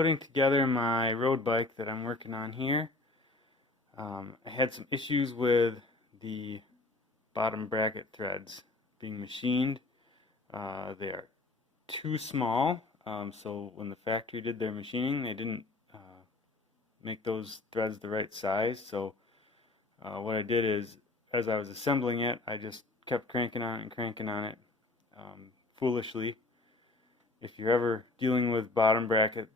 putting together my road bike that I'm working on here. I had some issues with the bottom bracket threads being machined. They are too small, so when the factory did their machining, they didn't make those threads the right size. So what I did is, as I was assembling it, I just kept cranking on it and cranking on it foolishly. If you're ever dealing with bottom bracket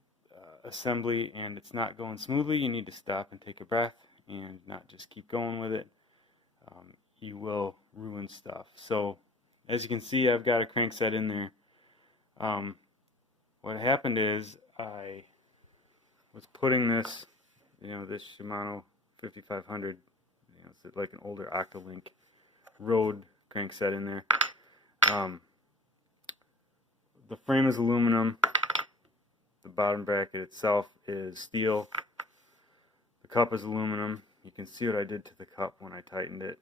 assembly and it's not going smoothly, you need to stop and take a breath and not just keep going with it. You will ruin stuff. So as you can see, I've got a crankset in there. What happened is I was putting this, this Shimano 5500, it's like an older Octolink road crankset in there. The frame is aluminum. The bottom bracket itself is steel. The cup is aluminum. You can see what I did to the cup when I tightened it.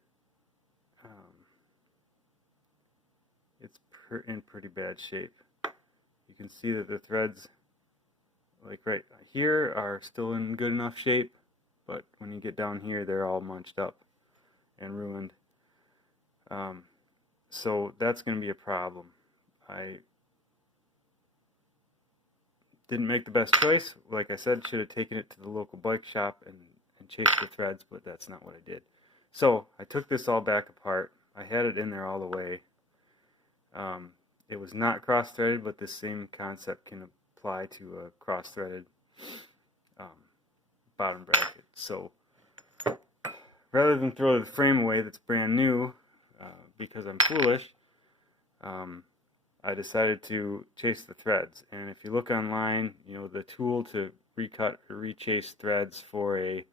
It's in pretty bad shape. You can see that the threads, like right here, are still in good enough shape, but when you get down here, they're all munched up and ruined. So that's going to be a problem. I didn't make the best choice. Like I said, should have taken it to the local bike shop and chased the threads, but that's not what I did. So I took this all back apart. I had it in there all the way. It was not cross-threaded, but this same concept can apply to a cross-threaded bottom bracket. So rather than throw the frame away that's brand new because I'm foolish, I decided to chase the threads. And if you look online, the tool to recut or rechase threads for a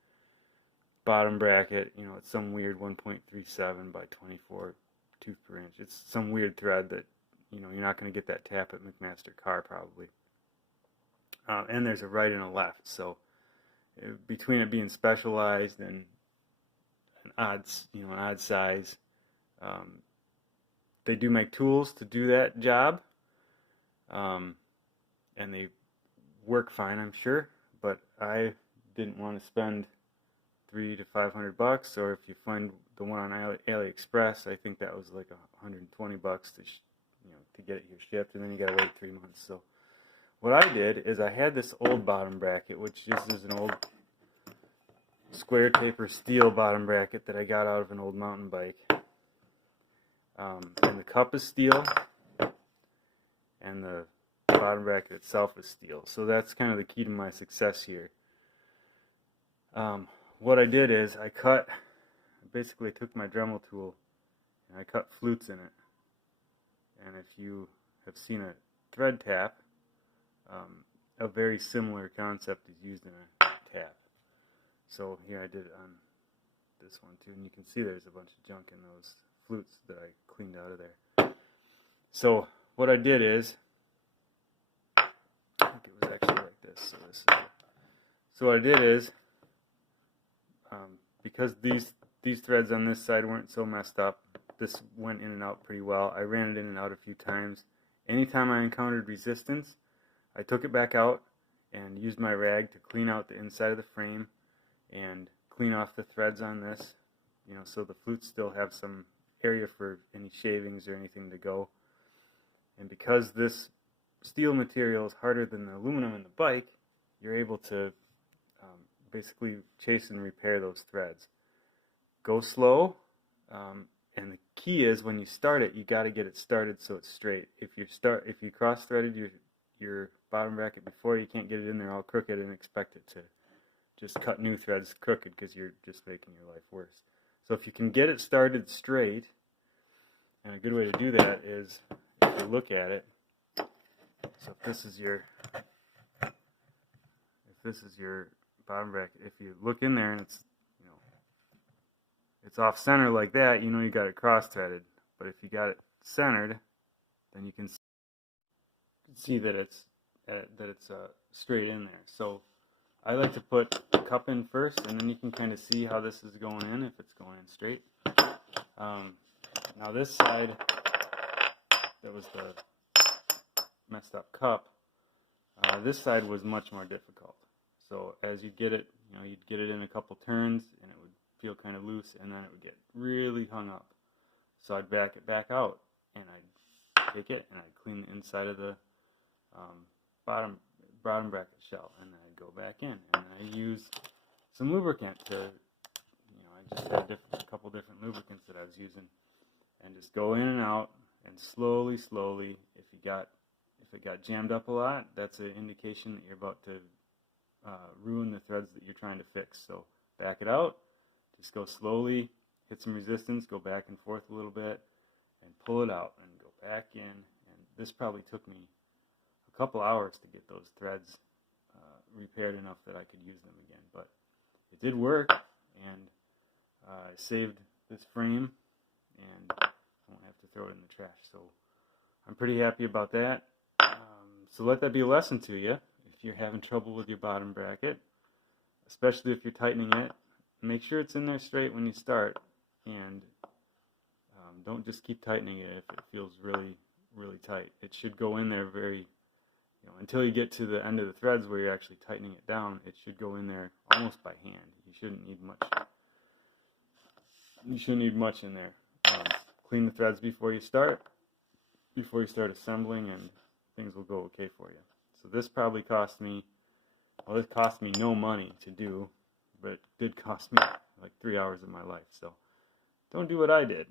bottom bracket, it's some weird 1.37 by 24 tooth per inch. It's some weird thread that, you're not going to get that tap at McMaster Carr probably. And there's a right and a left, so between it being specialized and an odd size, they do make tools to do that job, and they work fine, I'm sure. But I didn't want to spend $300 to $500, or if you find the one on AliExpress, I think that was like $120 to get it here shipped, and then you gotta wait 3 months. So what I did is I had this old bottom bracket, which is an old square taper steel bottom bracket that I got out of an old mountain bike. And the cup is steel, and the bottom bracket itself is steel. So that's kind of the key to my success here. What I did is I basically took my Dremel tool and I cut flutes in it. And if you have seen a thread tap, a very similar concept is used in a tap. So here I did it on this one too, and you can see there's a bunch of junk in those flutes that I cleaned out of there. So what I did is, I think it was actually like this. So what I did is, because these threads on this side weren't so messed up, this went in and out pretty well. I ran it in and out a few times. Anytime I encountered resistance, I took it back out and used my rag to clean out the inside of the frame and clean off the threads on this, so the flutes still have some area for any shavings or anything to go. And because this steel material is harder than the aluminum in the bike, you're able to basically chase and repair those threads. Go slow, and the key is when you start it, you got to get it started so it's straight. If you cross-threaded your bottom bracket before, you can't get it in there all crooked and expect it to just cut new threads crooked, because you're just making your life worse. So if you can get it started straight, and a good way to do that is if you look at it. So if this is your bottom bracket, if you look in there and it's off center like that, you got it cross-threaded. But if you got it centered, then you can see that it's straight in there. So I like to put the cup in first, and then you can kind of see how this is going in, if it's going in straight. Now this side, that was the messed up cup, This side was much more difficult. So as you get it, you'd get it in a couple turns, and it would feel kind of loose, and then it would get really hung up. So I'd back it back out, and I'd take it, and I'd clean the inside of the bottom bracket shell, and then I'd go back in, and I use some lubricant to, I just had a couple different lubricants that I was using, and just go in and out, and slowly, if it got jammed up a lot, that's an indication that you're about to ruin the threads that you're trying to fix. So back it out, just go slowly, hit some resistance, go back and forth a little bit, and pull it out, and go back in. And this probably took me a couple hours to get those threads repaired enough that I could use them again. But it did work, and I saved this frame, and I won't have to throw it in the trash. So I'm pretty happy about that. So let that be a lesson to you. If you're having trouble with your bottom bracket, especially if you're tightening it, make sure it's in there straight when you start, and don't just keep tightening it if it feels really, really tight. It should go in there very, until you get to the end of the threads where you're actually tightening it down, it should go in there almost by hand. You shouldn't need much. You shouldn't need much in there. Clean the threads before you start assembling, and things will go okay for you. So this probably cost me, this cost me no money to do, but it did cost me like 3 hours of my life. So don't do what I did.